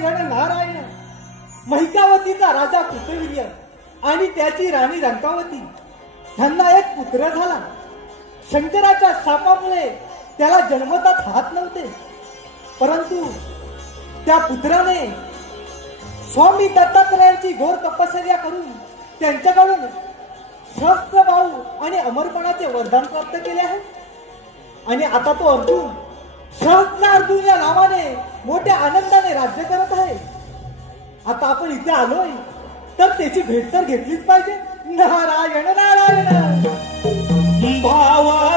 नारायण नारायण. महिकावतीचा राजा कृतवीर्य आणि त्याची राणी रंकावती ह्यांना एक पुत्र झाला. शंकराच्या शापामुळे त्याला जन्मतात हात नव्हते, परंतु त्या पुत्राने स्वामी दत्तात्रयांची घोर तपश्चर्या करून त्यांच्याकडून सहस्त्रबाहू आणि अमरपणाचे वरदान प्राप्त केले आहे. आणि आता तो अर्जुन सहस्त्र अर्जुन या नावाने मोठ्या आनंदाने राज्य करत आहे. आता आपण इथे आलोय तर त्याची भेट तर घेतलीच पाहिजे. नारायण नारायण. भावा